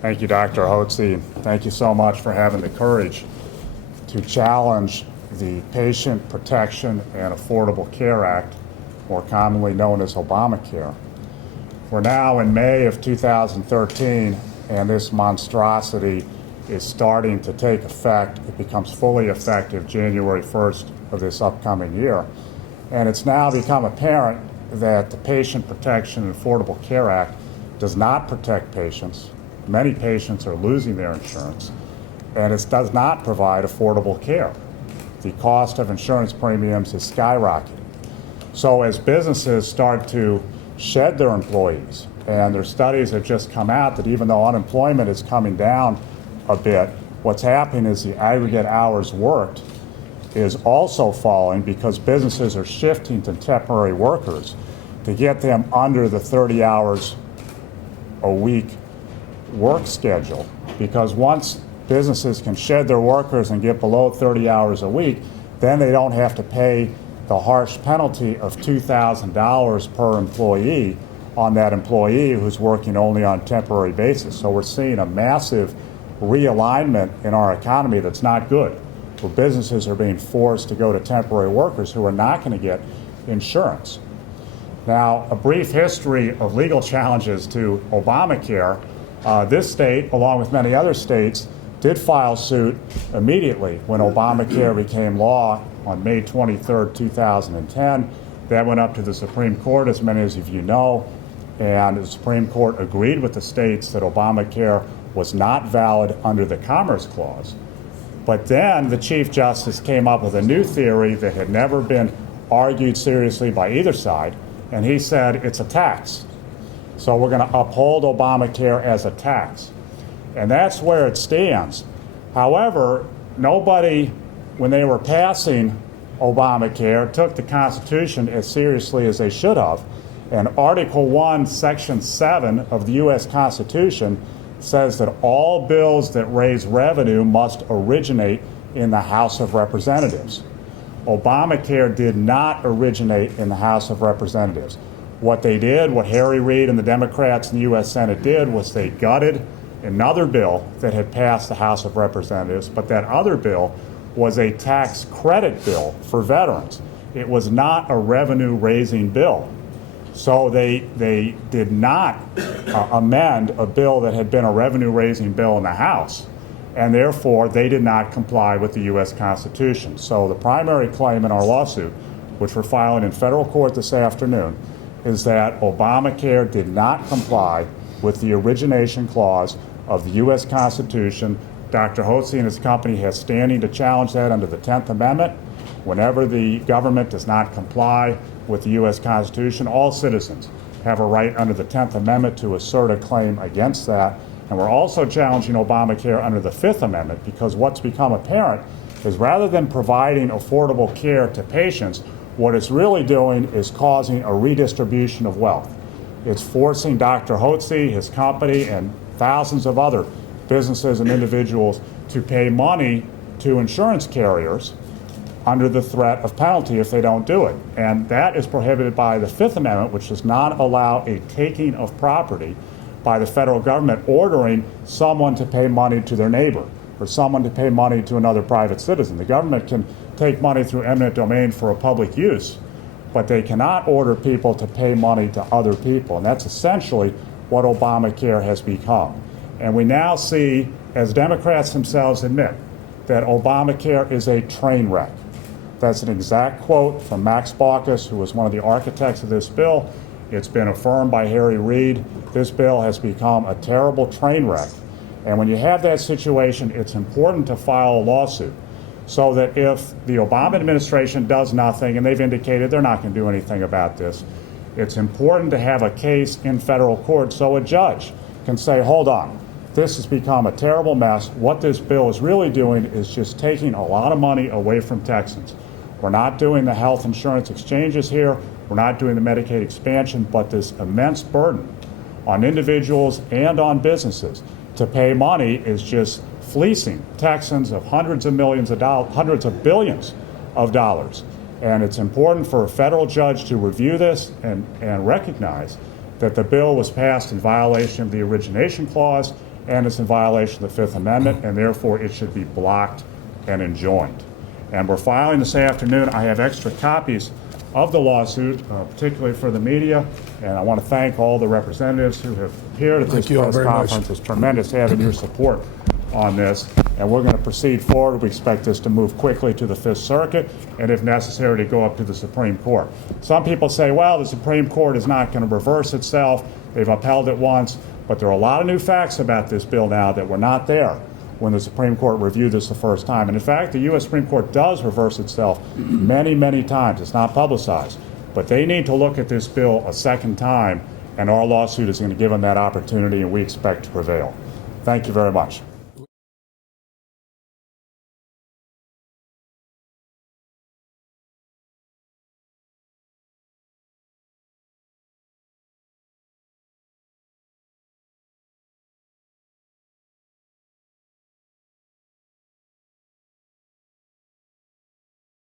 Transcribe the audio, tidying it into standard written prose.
Thank you, Dr. Hotze. Thank you so much for having the courage to challenge the Patient Protection and Affordable Care Act, more commonly known as Obamacare. We're now in May of 2013, and this monstrosity is starting to take effect. It becomes fully effective January 1st of this upcoming year. And it's now become apparent that the Patient Protection and Affordable Care Act does not protect patients. Many patients are losing their insurance, and it does not provide affordable care. The cost of insurance premiums is skyrocketing. So as businesses start to shed their employees, and their studies have just come out that even though unemployment is coming down a bit, what's happening is the aggregate hours worked is also falling because businesses are shifting to temporary workers to get them under the 30 hours a week work schedule. Because once businesses can shed their workers and get below 30 hours a week, then they don't have to pay the harsh penalty of $2,000 per employee on that employee who's working only on a temporary basis. So we're seeing a massive realignment in our economy that's not good, where businesses are being forced to go to temporary workers who are not going to get insurance. Now, a brief history of legal challenges to Obamacare. This state, along with many other states, did file suit immediately when Obamacare became law on May 23rd, 2010. That went up to the Supreme Court, as many of you know, and the Supreme Court agreed with the states that Obamacare was not valid under the Commerce Clause. But then the Chief Justice came up with a new theory that had never been argued seriously by either side, and he said it's a tax. So we're going to uphold Obamacare as a tax. And that's where it stands. However, nobody, when they were passing Obamacare, took the Constitution as seriously as they should have. And Article 1, Section 7 of the U.S. Constitution says that all bills that raise revenue must originate in the House of Representatives. Obamacare did not originate in the House of Representatives. What they did, what Harry Reid and the Democrats in the U.S. Senate did, was they gutted another bill that had passed the House of Representatives, but that other bill was a tax credit bill for veterans. It was not a revenue-raising bill. So they did not amend a bill that had been a revenue-raising bill in the House, and therefore they did not comply with the U.S. Constitution. So the primary claim in our lawsuit, which we're filing in federal court this afternoon, is that Obamacare did not comply with the origination clause of the U.S. Constitution. Dr. Hotze and his company has standing to challenge that under the 10th Amendment. Whenever the government does not comply with the U.S. Constitution, all citizens have a right under the 10th Amendment to assert a claim against that. And we're also challenging Obamacare under the 5th Amendment because what's become apparent is rather than providing affordable care to patients, what it's really doing is causing a redistribution of wealth. It's forcing Dr. Hotze, his company, and thousands of other businesses and individuals to pay money to insurance carriers under the threat of penalty if they don't do it. And that is prohibited by the Fifth Amendment, which does not allow a taking of property by the federal government ordering someone to pay money to their neighbor or someone to pay money to another private citizen. The government can take money through eminent domain for a public use, but they cannot order people to pay money to other people. And that's essentially what Obamacare has become. And we now see, as Democrats themselves admit, that Obamacare is a train wreck. That's an exact quote from Max Baucus, who was one of the architects of this bill. It's been affirmed by Harry Reid. This bill has become a terrible train wreck. And when you have that situation, it's important to file a lawsuit so that if the Obama administration does nothing, and they've indicated they're not going to do anything about this, it's important to have a case in federal court so a judge can say, hold on, this has become a terrible mess. What this bill is really doing is just taking a lot of money away from Texans. We're not doing the health insurance exchanges here. We're not doing the Medicaid expansion, but this immense burden on individuals and on businesses to pay money is just fleecing Texans of hundreds of millions of dollars, hundreds of billions of dollars. And it's important for a federal judge to review this and recognize that the bill was passed in violation of the origination clause and it's in violation of the Fifth Amendment, and therefore it should be blocked and enjoined. And we're filing this afternoon. I have extra copies of the lawsuit, particularly for the media, and I want to thank all the representatives who have appeared at this press conference. It's tremendous having your support on this, and we're going to proceed forward. We expect this to move quickly to the Fifth Circuit, and if necessary, to go up to the Supreme Court. Some people say, well, the Supreme Court is not going to reverse itself. They've upheld it once, but there are a lot of new facts about this bill now that were not there when the Supreme Court reviewed this the first time. And in fact, the U.S. Supreme Court does reverse itself many, many times. It's not publicized. But they need to look at this bill a second time, and our lawsuit is going to give them that opportunity, and we expect to prevail. Thank you very much.